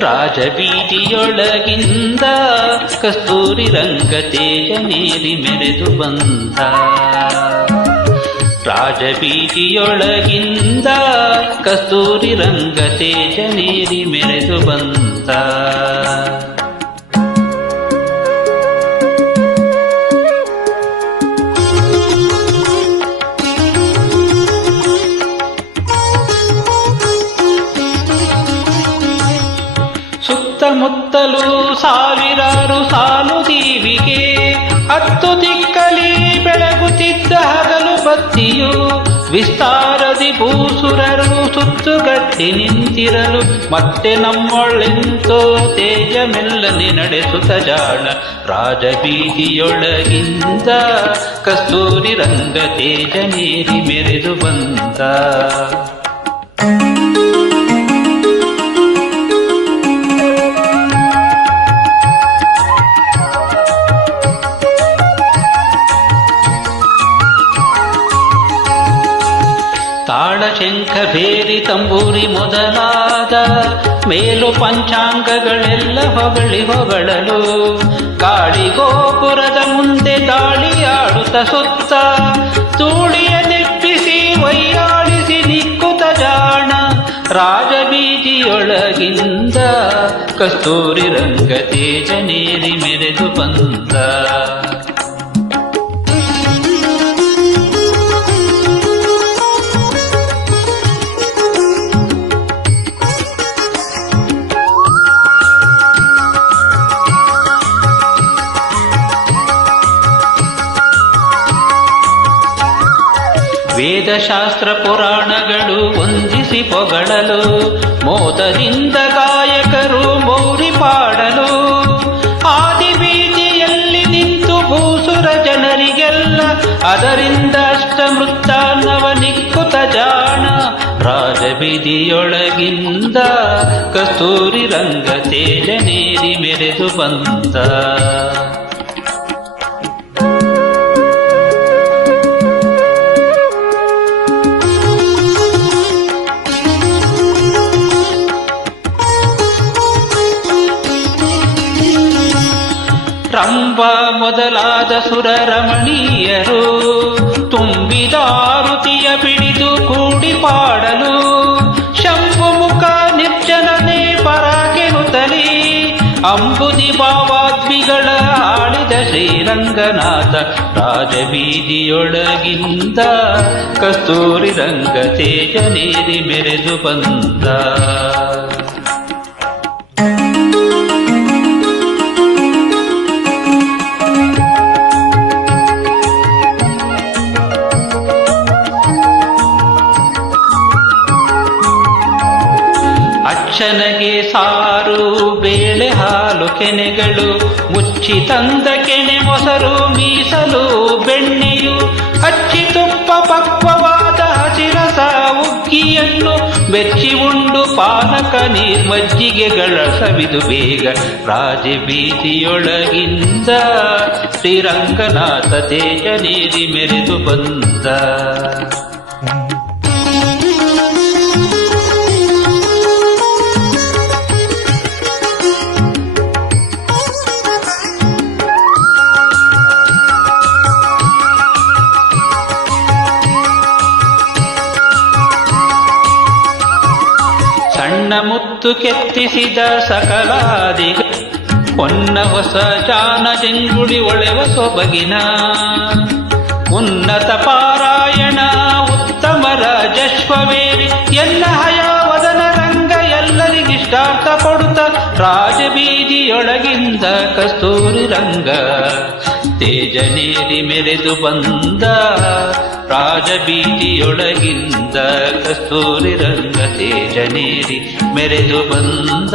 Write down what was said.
ರಾಜಬೀದಿಯೊಳಗಿಂದ ಕಸ್ತೂರಿ ರಂಗ ತೇಜನೇರಿ ಮೆರೆದು ಬಂದ. ರಾಜಬೀದಿಯೊಳಗಿಂದ ಕಸ್ತೂರಿ ರಂಗ ತೇಜನೇರಿ ಮೆರೆದು ಬಂದ. ಸುತ್ತಮುತ್ತಲೂ ಸಾವಿರಾರು ಸಾಲು ದೀವಿಗೆ, ಹತ್ತು ದಿಕ್ಕಲಿ ಬೆಳಗುತ್ತಿದ್ದ ಹಗಲು ಬತ್ತಿಯು, ವಿಸ್ತಾರದಿ ಭೂಸುರರು ಸುತ್ತುಗಟ್ಟಿ ನಿಂತಿರಲು, ಮತ್ತೆ ನಮ್ಮೊಳೆಂತೋ ತೇಜ ಮೆಲ್ಲನೆ ನಡೆಸುತ್ತ ಜಾಣ. ರಾಜಬೀದಿಯೊಳಗಿಂದ ಕಸ್ತೂರಿ ರಂಗ ತೇಜನೇರಿ ಮೆರೆದು ಬಂದ. ತಾಳ ಶಂಖ ಭೇರಿ ತಂಬೂರಿ ಮೊದಲಾದ ಮೇಲು ಪಂಚಾಂಗಗಳೆಲ್ಲ ಹೊಗಳಲು, ಗಾಳಿ ಗೋಪುರದ ಮುಂದೆ ದಾಳಿಯಾಡುತ್ತ ಸುತ್ತ ತೂಳಿಯ ನೆಪ್ಪಿಸಿ ವೈಯಾಳಿಸಿ ನಿಕ್ಕುತ ಜಾಣ. ರಾಜಬೀದಿಯೊಳಗಿಂದ ಕಸ್ತೂರಿ ರಂಗ ತೇಜನೇರಿ ಮೆರೆದು ಬಂದ. ವೇದಶಾಸ್ತ್ರ ಪುರಾಣಗಳು ವಂದಿಸಿ ಪೊಗಳಲು, ಮೋದದಿಂದ ಗಾಯಕರು ಮೌರಿ ಪಾಡಲು, ಆದಿಬೀದಿಯಲ್ಲಿ ನಿಂತು ಭೂಸುರ ಜನರಿಗೆಲ್ಲ ಅದರಿಂದ ಅಷ್ಟಮೃತ್ತಾನ್ನವ ನಿಕ್ಕುತ ಜಾಣ. ರಾಜಬೀದಿಯೊಳಗಿಂದ ಕಸ್ತೂರಿ ರಂಗ ತೇಜನೇರಿ ಮೆರೆದು ಬಂದ. ರಂಭ ಮೊದಲಾದ ಸುರರಮಣೀಯರು ತುಂಬಿದ ಆರುತಿಯ ಬಿಡಿದು ಕೂಡಿ ಪಾಡಲು, ಶಂಭುಮುಖ ನಿರ್ಜನನೆ ಪರಾಗೆನುತ್ತಲಿ, ಅಂಬುದಿ ಭಾವಾದ್ಮಿಗಳ ಆಳಿದ ಶ್ರೀರಂಗನಾಥ. ರಾಜಬೀದಿಯೊಳಗಿಂದ ಕಸ್ತೂರಿ ರಂಗ ತೇಜನೇರಿ ಮೆರೆದು ಬಂದ. ಅಚ್ಚನಗೆ ಸಾರು ಬೇಳೆ ಹಾಲು ಕೆನೆಗಳು, ಮುಚ್ಚಿ ತಂದ ಕೆನೆ ಮೊಸರು ಮೀಸಲು ಬೆಣ್ಣೆಯು, ಅಚ್ಚಿ ತುಪ್ಪ ಪಕ್ವವಾದ ಹಸಿರಸ ಉಗ್ಗಿಯನ್ನು ಬೆಚ್ಚಿ ಉಂಡು ಪಾನಕ ನೀರ್ಮಜ್ಜಿಗೆಗಳ ಸವಿದು ಬೇಗ. ರಾಜಬೀದಿಯೊಳಗಿಂದ ಶ್ರೀರಂಗನಾಥ ತೇಜನೇರಿ ಮೆರೆದು ಬಂದ. ಸಣ್ಣ ಮುತ್ತು ಕೆತ್ತಿಸಿದ ಸಕಲಾದಿ ಹೊನ್ನ ಹೊಸ ಜಾನ ಜಂಗುಳಿ ಒಳೆವ ಸೊಬಗಿನ, ಉನ್ನತ ಪಾರಾಯಣ ಉತ್ತಮ ರಾಜಶ್ವವೇರಿ ಎಲ್ಲ ಹಯಾವದನ ರಂಗ ಎಲ್ಲರಿಗಿಷ್ಟಾರ್ಥ ಕೊಡುತ್ತ. ರಾಜಬೀದಿಯೊಳಗಿಂದ ಕಸ್ತೂರಿ ರಂಗ ತೇಜನೇರಿ ಮೆರೆದು ಬಂದ. ರಾಜಬೀದಿಯೊಳಗಿಂದ ಕಸ್ತೂರಿ ರಂಗ ತೇಜನೇರಿ ಮೆರೆದು ಬಂದ.